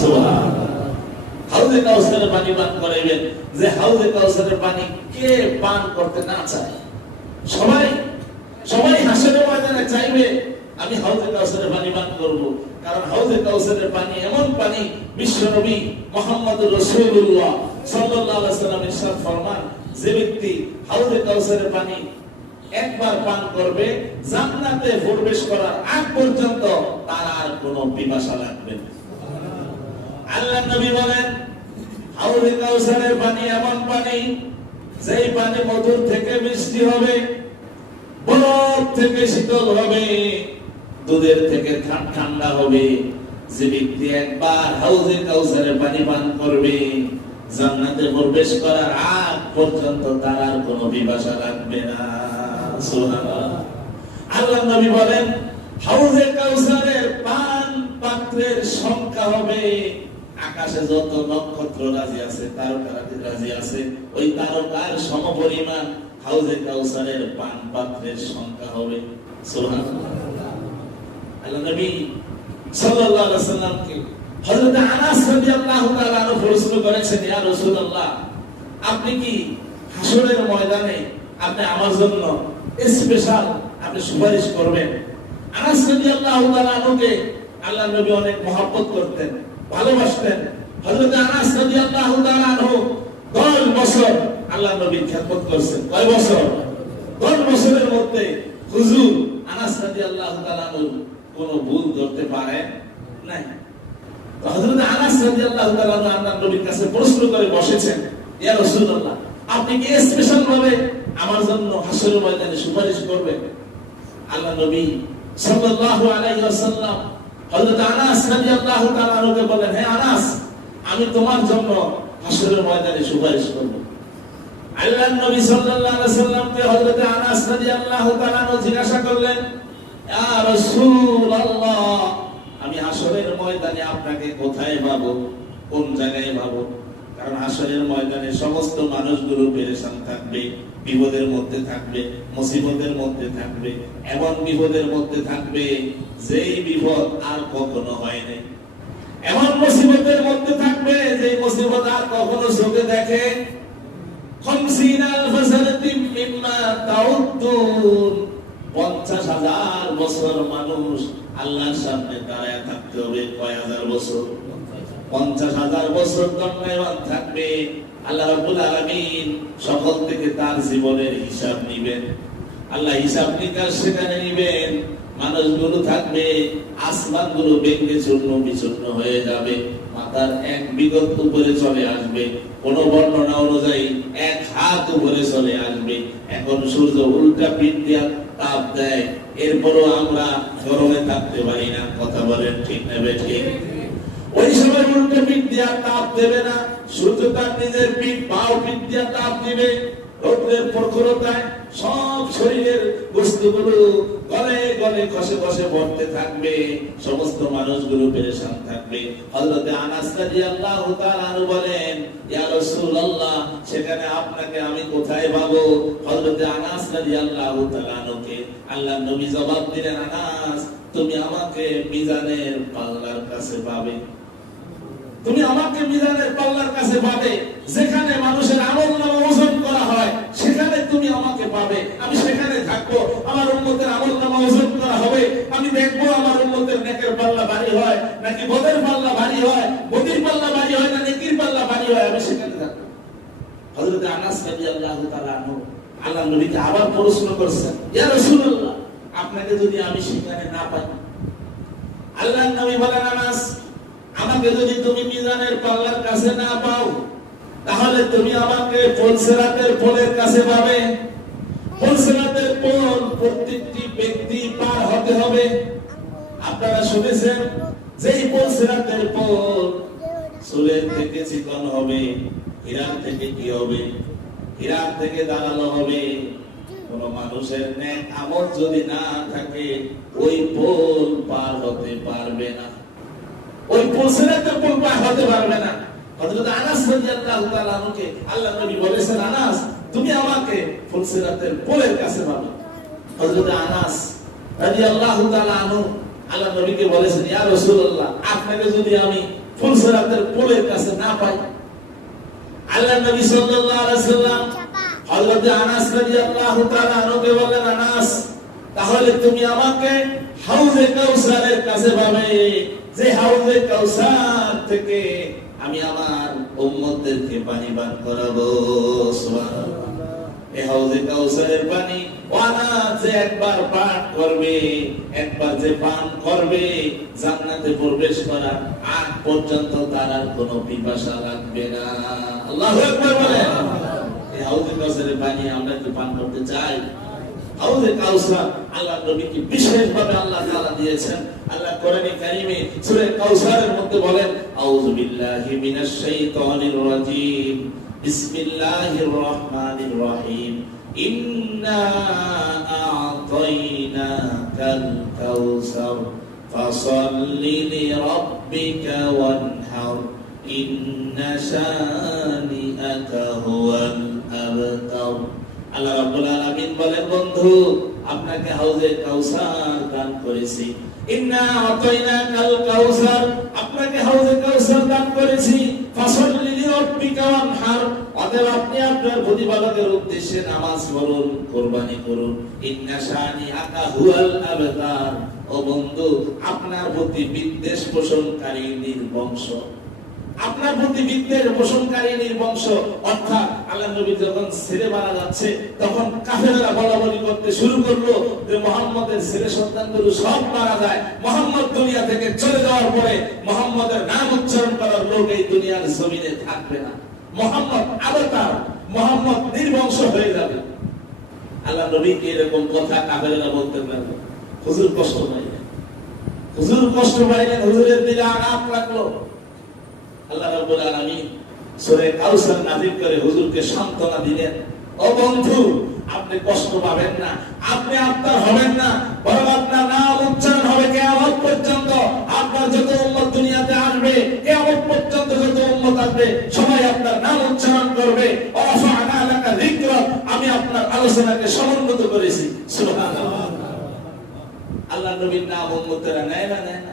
সুবহানাল্লাহ। হাউজে কাউসারের পানি পান করাইবেন, যে হাউজে কাউসারের পানি কে পান করতে না চায়? সবাই সবাই হাসরের ময়দানে চাইবে আমি হাউজে কাউসারের পানি পান করব, কারণ হাউজে কাউসারের পানি এমন পানি, বিশ্বনবী মুহাম্মদুর রাসূলুল্লাহ সাল্লাল্লাহু আলাইহি ওয়াসাল্লাম ইরশাদ ফরমান, যে ব্যক্তি হাউজে কাউসারের পানি একবার পান করবে, জান্নাতে প্রবেশ করার আগ পর্যন্ত তার আর কোনো পিপাসা লাগবে না। আল্লাহর নবী বলেন, হাউজে কাউসারের পানি এমন পানি, যেই পানি মধুর থেকে মিষ্টি হবে, বরফ থেকে শীতল হবে, দুধের থেকে ঠান্ডা হবে। যে ব্যক্তি একবার হাউজে কাউসারের পানি পান করবে, জান্নাতে প্রবেশ করার আগ পর্যন্ত তার আর কোনো পিপাসা লাগবে না। সুবহানাল্লাহ। আল্লাহর নবী বলেন, হাউজে কাউসারের পান পাত্রের সংখ্যা হবে, আকাশে যত নক্ষত্র রাজি আছে, তারকা রাজি আছে, ওই তারকার সমপরিমাণ হাউজে কাউসারের পান পাত্রের সংখ্যা হবে। সুবহানাল্লাহ। আল্লাহর নবী সাল্লাল্লাহু আলাইহি ওয়াসাল্লামকে হযরত আনাস রাদিয়াল্লাহু তাআলা আনহু প্রশ্ন করেছেন, ইয়া রাসূলুল্লাহ, আপনি কি হাসরের ময়দানে আপনি আমার জন্য স্পেশাল আপনি সুপারিশ করবেন? আনাস রাদিয়াল্লাহু তাআলা আনহুকে আল্লাহর নবী অনেক মহব্বত করতেন, ভালোবাসতেন। হযরত আনাস রাদিয়াল্লাহু তাআলা আনহু 10 বছর আল্লাহর নবীর খেদমত করেছেন। কয় বছর? 10 বছরের মধ্যে হুজুর আনাস রাদিয়াল্লাহু তাআলা আনহু কোনো ভুল ধরতে পারে নাই। তো হযরত আনাস রাদিয়াল্লাহু তাআলা আনহু আল্লাহর নবীর কাছে প্রশ্ন করে বসেছেন, ইয়া রাসূলুল্লাহ, আপনি কি স্পেশাল ভাবে আমার জন্য হাসরের ময়দানে সুপারিশ করবেন? আল্লাহর নবী সাল্লাল্লাহু আলাইহি ওয়াসাল্লাম হযরত আনাস রাদিয়াল্লাহু তাআলা আনহুকে বলেন, হে আনাস, আমি তোমার জন্য হাসরের ময়দানে সুপারিশ করব। আল্লাহর নবী সাল্লাল্লাহু আলাইহি ওয়াসাল্লামকে হযরত আনাস রাদিয়াল্লাহু তাআলা আনহু জিজ্ঞাসা করলেন, ইয়া রাসূলুল্লাহ, আমি হাসরের ময়দানে আপনাকে কোথায় পাবো, কোন জায়গায় পাবো? কারণ হাসরের ময়দানে সমস্ত মানুষগুলো পেরেশান থাকবে, বিপদের মধ্যে থাকবে, মুসিবতের মধ্যে থাকবে, এমন বিপদের মধ্যে থাকবে যেই বিপদ আর কখনো হয় নাই, এমন মুসিবতের মধ্যে থাকবে যে মুসিবত আর কখনো চোখে দেখে। 50,000 ফাসালাতিন মিম্মা তাউদ্দুন, 50,000 বছর মানুষ আল্লাহর সামনে দাঁড়ায় থাকতে হবে। কয় হাজার বছর? 50,000 বছর দণ্ডায়মান থাকবে। আল্লাহ রাব্বুল আলামিন সকল থেকে তার জীবনের হিসাব নিবেন। আল্লাহ হিসাব নিকাশ সেখানে নিবেন। মানুষগুলো থাকবে, আসমানগুলো ভেঙে চূর্ণ বিচূর্ণ হয়ে যাবে, মাথার এক বিগত উপরে চলে আসবে, কোন বর্ণনা অনুযায়ী 1 হাত উপরে চলে আসবে। এখন সূর্য উল্টা পিঠ দিয়া তাপ দেয়, এরপরও আমরা গরমে থাকতে পারি না। কথা বলেন ঠিক নেবে? ঠিক। ওই সময় উল্টা পিঠ দিয়া তাপ দেবে না, সূর্য তার নিজের পিঠ বাও পিঠ দিয়া তাপ দিবে। রৌদ্রের প্রখরতায় সব শরীরের বস্তুগুলো গলে গলে কষে কষে পড়তে থাকবে, সমস্ত মানুষগুলো পেরেশান থাকবে। হযরত আনাস রাদিয়াল্লাহু তাআলা আনহু বলেন, ইয়া রাসূলুল্লাহ, সেখানে আপনাকে আমি কোথায় পাবো? হযরত আনাস রাদিয়াল্লাহু তাআলা আনহুকে আল্লাহর নবী জবাব দিলেন, আনাস, তুমি আমাকে মিজানের পাল্লার কাছে পাবে। তুমি আমাকে মিজানের পাল্লার কাছে পাবে, যেখানে মানুষের আমলনামা ওজন করা হয়, সেখানে তুমি আমাকে পাবে। আমি সেখানে থাকবো, আমার উম্মতের আমলনামা ওজন করা হবে। আমি দেখবো আমার উম্মতের নেকের পাল্লা ভারী হয় নাকি বদের পাল্লা ভারী হয়, বদির পাল্লা ভারী হয় না নেকির পাল্লা ভারী হয়, আমি সেখানে থাকবো। হযরত আনাস রাদিয়াল্লাহু তাআলা আনহু আল্লাহর নবীকে আবার প্রশ্ন করেছেন, ইয়া রাসূলুল্লাহ, আপনাকে যদি আমি সেখানে না পাই? আল্লাহর নবী বলেন, আনাস, আমাকে যদি তুমি মিজানের পাল্লার কাছে না পাও, তাহলে তুমি আমাকে ফুলসিরাতের পোলের কাছে পাবে। ফুলসিরাতের পোল প্রত্যেকটি ব্যক্তি পার হতে হবে। আপনারা শুনেছেন যে ফুলসিরাতের পোল চুলের থেকে চিকন হবে, হীরার থেকে কি হবে? হীরার থেকে দাঁড়ানো হবে। কোন মানুষের নেক আমল যদি না থাকে, ওই পোল পার হতে পারবে না, ওই ফুলসিরাতের পোল পার হতে পারবে না। হযরত আনাস রাদিয়াল্লাহু তাআলা আনহুকে আল্লাহর নবী বলেছেন, আনাস, তুমি আমাকে ফুলসিরাতের পোলের কাছে পাবে। হযরত আনাস রাদিয়াল্লাহু তাআলা আনহু আল্লাহর নবীকে বলেছেন, ইয়া রাসূলুল্লাহ, আপনাকে যদি আমি ফুলসরাতের পোলের কাছে না পাই। আল্লাহ নবী সাল্লাল্লাহু আলাইহি ওয়াসাল্লাম হযরত আনাস রাদিয়াল্লাহু তাআলা আনহুকে বললেন, আনাস, তাহলে তুমি আমাকে হাউজে কাউসারের কাছে পাবে, যে হাউজে কাউসার থেকে আমি আমার উম্মতদেরকে পানি পান করাবো। সুবহানাল্লাহ। এই হাউজে কাউসারের পানি ওয়ানা যে একবার পান করবে, একবার যে পান করবে, জান্নাতে প্রবেশ করার আগ পর্যন্ত তার আর কোনো পিপাসা লাগবে না। আল্লাহু আকবার বলেন। এই হাউজে কাউসারের পানি আমরা কি পান করতে চাই? হাউজে কাউসার আল্লাহ নবীকে বিশেষভাবে আল্লাহ তাআলা দিয়েছেন। আল্লাহ কোরআনে কারীমে সূরা কাউসারের মধ্যে বলেন, আউযু বিল্লাহি মিনাশ শাইতানির রাজীম, বিসমিল্লাহির রহমানির রহিম, ইন্না আ'তাইনাকাল কাউসার ফাসাল্লি লিরাব্বিকা ওয়ানহার, ইন্না শানিআকা হুয়াল আবতার। আল্লাহ রাব্বুল আলামিন বলেন, বন্ধু, আপনাকে হাউজে কাউসার দান করেছি। ইন্না আ'তাইনাকাল কাউসার, আপনাকে হাউজে কাউসার দান করেছি। ফাসাল্লি লিরাব্বিকা ওয়ানহার, অতএব আপনি আপনার প্রতিপালকের উদ্দেশ্যে নামাজ পড়ুন, কুরবানি করুন। ইন্না শানিআকা হুয়াল আবতার, ও বন্ধু, আপনার প্রতি বিদ্বেষ পোষণকারী নির্বংশ, আপনার প্রতি বিদ্বেষ পোষণকারী নির্বংশ। অর্থাৎ আল্লাহ নবী যখন ছেলে মারা যাচ্ছে, তখন কাফেররা বলাবলি করতে শুরু করলো যে মুহাম্মদের ছেলে সন্তানগুলো সব মারা যায়, মুহাম্মদ দুনিয়া থেকে চলে যাওয়ার পরে মুহাম্মদের নাম উচ্চারণ করার লোক এই দুনিয়ার জমিনে থাকবে না, মুহাম্মদ আবতার, মুহাম্মদ নির্বংশ হয়ে যাবে। আল্লাহ নবীকে এরকম কথা কাফেররা বলতে লাগলো। হুজুর কষ্ট পাইলেন, হুজুর কষ্ট পাইলেন, হুজুরের দিলে আঘাত লাগলো। আল্লাহ রাব্বুল আলামিন সূরা কাউসার নাযিল করে হুজুরকে সান্ত্বনা দিলেন, ও বন্ধু, আপনি কষ্ট পাবেন না, আপনি আত্মার হবেন না, বরং আপনার নাম উচ্চারণ হবে কিয়ামত পর্যন্ত। আপনার যত উম্মত দুনিয়াতে আসবে, কিয়ামত পর্যন্ত যত উম্মত আসবে, সবাই আপনার নাম উচ্চারণ করবে। ওয়ারাফা'না লাকা যিকরাক, আমি আপনার আলোচনাকে সমুন্নত করেছি। সুবহানাল্লাহ। আল্লাহ নবীর নাম উম্মতেরা নেয় না, নেয় না,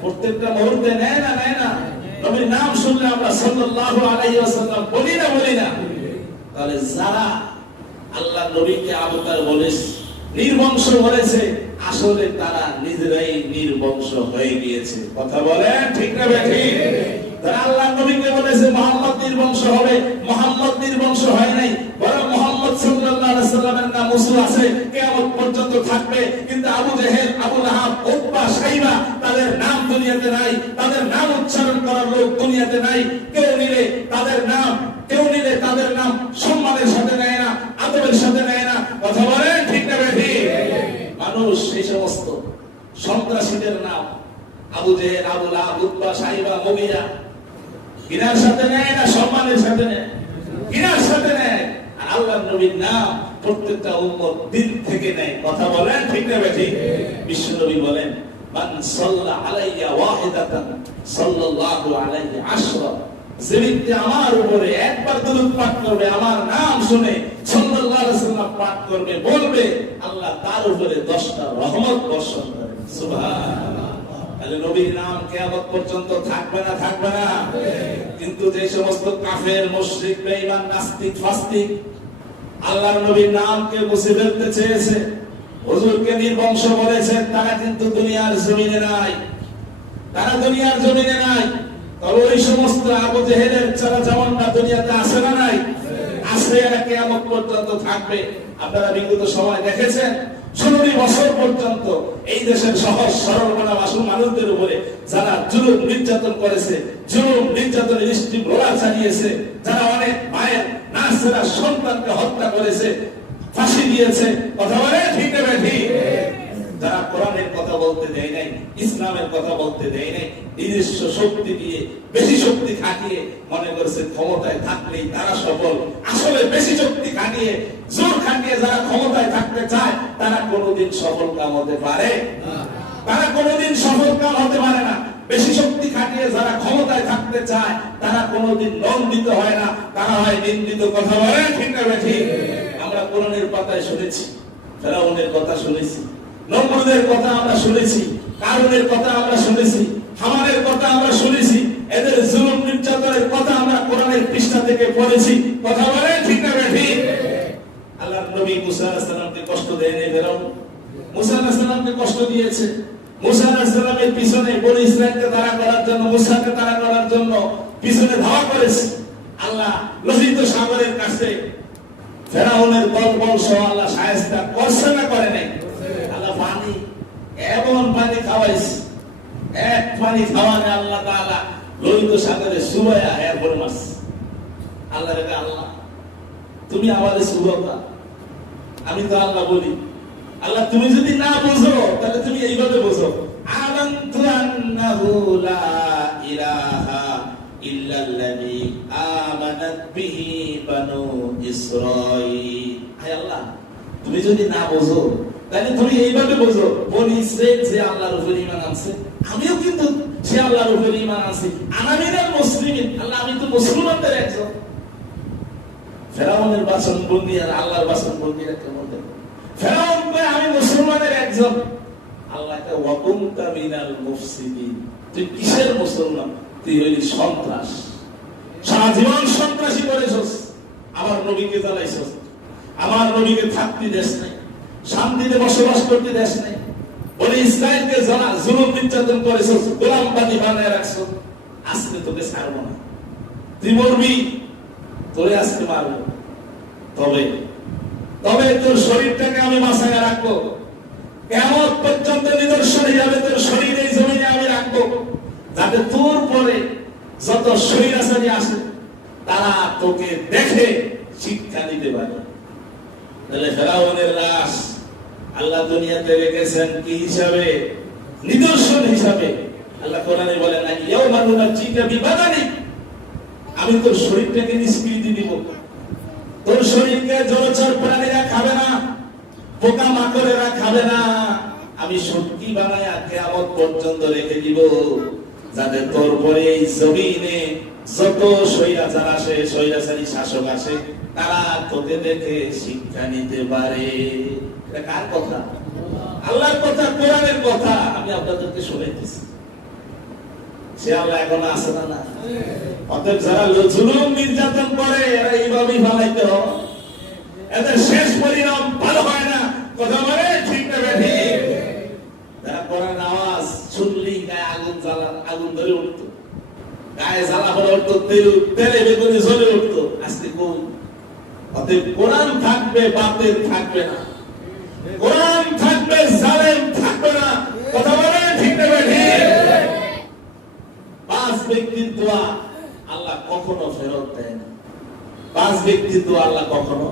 প্রত্যেকটা মুহূর্তে নেয় না, নেয় না। নবীর নাম শুনলে আমরা সাল্লাল্লাহু আলাইহি ওয়াসাল্লাম বলি না, বলি না। তাহলে যারা আল্লাহ নবীকে আবতার বলেছে, নির্বংশ বলেছে, আসলে তারা নিজেরাই নির্বংশ হয়ে গিয়েছে। কথা বলেন ঠিক না ঠিক? তারা আল্লাহ নবীকে বলেছে মুহাম্মদ নির্বংশ হবে, মুহাম্মদ নির্বংশ হয় নাই, বরং মুহাম্মদ সাল্লাল্লাহু আলাইহি ওয়াসাল্লামের নাম উসু আছে, কিয়ামত পর্যন্ত থাকবে। কিন্তু আবু জেহেল, আবু লাহাব, উতবা, শাইবা, তাদের নাম দুনিয়াতে নাই, তাদের নাম উচ্চারণ করার লোক দুনিয়াতে নাই। কেউ নিলে তাদের নাম, কেউ নিলে তাদের নাম সম্মানের সাথে নেয় না, আদবের সাথে নেয় না। কথা বলেন ঠিক না ঠিক? মানুষ এই সমস্ত সন্ত্রাসীদের নাম আবু জেহেল, আবু লাহাব, উতবা, শাইবা, মুগিরা, ইনার সাথে নেয় না, সম্মানের সাথে নেয়, ইনার সাথে নেয়। আর আল্লাহর নবীর নাম প্রত্যেকটা উম্মত দিল থেকে নেয়। কথা বলেন ঠিক না ঠিক? বিশ্ব নবী বলেন, মান সাল্লা আলাইয়া ওয়াহিদাতান সাল্লাল্লাহু আলাইহি আশরা, যে ব্যক্তি আমার উপরে একবার দরুদ পাঠ করবে, আমার নাম শুনে সাল্লাল্লাহু আলাইহি ওয়াসাল্লাম পাঠ করবে, বলবে, আল্লাহ তার উপরে 10টা রহমত বর্ষণ করেন। সুবহানাল্লাহ। তাহলে নবীর নাম কিয়ামত পর্যন্ত থাকবে না, থাকবে না। কিন্তু যে সমস্ত কাফের, মুশরিক, বেঈমান, নাস্তিক, ফাস্তিক আল্লাহর নবীর নামকে মুছে ফেলতে চেয়েছে, হুজুরকে নির্বংশ বলেছে, তারা কিন্তু দুনিয়ার জমিনে নাই, তারা দুনিয়ার জমিনে নাই। তবে ওই সমস্ত আবু জেহেলের চালা জামানরা দুনিয়াতে আছে না নাই? আছে, এরা কিয়ামত পর্যন্ত থাকবে। আপনারা বিগত সময় দেখেছেন 16 বছর পর্যন্ত এই দেশের সহজ সরল মানুষদের উপরে যারা জুলুম নির্যাতন করেছে, জুলুম নির্যাতনের স্টিম রোলার চালিয়েছে, যারা অনেক মায়ের নার্সেরা সন্তানকে হত্যা করেছে, ফাঁসি দিয়েছে। কথা বলে ঠিক না ঠিক? যারা কোরআনের কথা বলতে দেয় নাই, ইসলামের কথা বলতে দেয় নাই, নিজস্ব শক্তি দিয়ে, বেশি শক্তি খাটিয়ে মনে করেছে ক্ষমতায় থাকলেই তারা সফল। আসলে বেশি শক্তি খাটিয়ে, জোর খাটিয়ে যারা ক্ষমতায় থাকতে চায়, তারা কোনোদিন সফল কাম হতে পারে না, তারা কোনোদিন সফল কাম হতে পারে না। বেশি শক্তি খাটিয়ে যারা ক্ষমতায় থাকতে চায়, তারা কোনোদিন নন্দিত হয় না, তারা হয় নিন্দিত। কথা বলে ঠিক না ঠিক? আমরা কোরআনের পাতায় শুনেছি, ফেরাউনের কথা শুনেছি, নমরুদের কথা আমরা শুনেছি, কারুনের কথা আমরা শুনেছি, হামানের কথা আমরা শুনেছি। এদের বলছি, কথা বলে ঠিক না ঠিক? আল্লাহর নবী মুসা আলাইহিস সালামকে কষ্ট দেয়নি ফেরাউন? মুসা আলাইহিস সালামকে কষ্ট দিয়েছে। মুসা আলাইহিস সালামের পিছনে বনি ইসরাইলকে তাড়া করার জন্য, মুসাকে তাড়া করার জন্য পিছনে ধাওয়া করেছে। আল্লাহ লোহিত সাগরের কাছে ফেরাউনের দলবল সহ আল্লাহ শায়েস্তা করছে না করে নাই? আল্লাহ পানি, এমন পানি খাওয়াইছে, এক পানি খাওয়ানে আল্লাহ তাআলা লোহিত সাগরে সুবায়া এরপরে মারছে। আল্লাহ রে, আল্লাহ তুমি আমাদের সুবতা, আমি তো আল্লাহ বলি, আল্লাহ তুমি যদি না বুঝো তাহলে তুমি এইভাবে বুঝো, আমানতু আন্নাহু লা ইলাহা ইল্লাল্লাযী আমানাত বিহি বানু ইসরাঈল। হে আল্লাহ, তুমি যদি না বুঝো তাহলে তুমি এইভাবে বুঝো, বনি ইসরাঈল যে আল্লাহর উপর ঈমান আনছে, আমিও কিন্তু সে আল্লাহর উপর ঈমান আনছি, আনা মিনাল মুসলিমিন, আল্লাহ আমি তো মুসলমানদের একজন। ফেরাউনের বাসনবন্দি আর আল্লাহর বাসনবন্দি কেমন দেখো? ফেরাউন কয় আমি মুসলমানের একজন, আল্লাহকে ওয়াকুনতা মিনাল মুফসিদিন, তুই কিসের মুসলমান? তুই হইলি সন্ত্রাস, সারা জীবন সন্ত্রাসী করেছস, আমার নবীকে জ্বালাইছস, আমার নবীকে থাকতে দেশ নাই, শান্তিতে বসবাস করতে দেশ নাই, বলে ইসরায়েলকে যারা জুলুম নির্যাতন করেছস, গোলাম বাদী বানায় রাখছস, আজকে তোকে ছাড়বো না, তুই মরবি, তোরে আজকে মারবো, তবে তবে তোর শরীরটাকে আমি বাঁচায় রাখবো, কিয়ামত পর্যন্ত নিদর্শন হিসাবে তোর শরীর এই জমিনে আমি রাখবো, যাতে তোর পরে যত স্বৈরাচারী আসে তারা তোকে দেখে শিক্ষা দিতে পারে। তাহলে ফেরাউনের লাশ আল্লাহ দুনিয়াতে রেখেছেন কি হিসাবে? নিদর্শন হিসাবে। আল্লাহ কোরআনে বলেন, ইয়াউমা নুনাজ্জিকা বিবাদানিক, আমি তোর শরীরটাকে নিষ্কৃতি দিব, তোর শরীরকে জলচর প্রাণীরা খাবে না, পোকা মাকড়েরা খাবে না, আমি শক্তি বানায়া কিয়ামত পর্যন্ত রেখে দিব, যাতে তোর পরে এই জমিনে যত স্বৈরাচার আসে, স্বৈরাচারী শাসক আসে, তারা তোকে দেখে শিক্ষা নিতে পারে। এটা কার কথা? আল্লাহর কথা, কোরআনের কথা। আমি আপনাদেরকে শুনাইতেছি, সে আল্লাহ এখন আছে না? না। অতএব যারা জুলুম নির্যাতন করে এরা এইভাবেই ফালাইতে হবে, এদের শেষ পরিণাম ভালো হয় না। কথা বলে ঠিক না ঠিক? যারা কোরআন আওয়াজ শুনলি গায়ে আগুন জ্বালা, আগুন ধরে উঠতো, গায়ে জ্বালা পড়ে উঠতো, তেলে বেগুনে জ্বলে উঠতো, আজকে কই? অতএব কোরআন থাকবে, বাতিল থাকবে না, কোরআন থাকবে, জালেম থাকবে না। কথা বলে ঠিক না ঠিক? পাঁচ ব্যক্তির দোয়া আল্লাহ কখনো ফেরত দেয় না, পাঁচ ব্যক্তির দোয়া আল্লাহ কখনো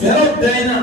ফেরত দেয় না।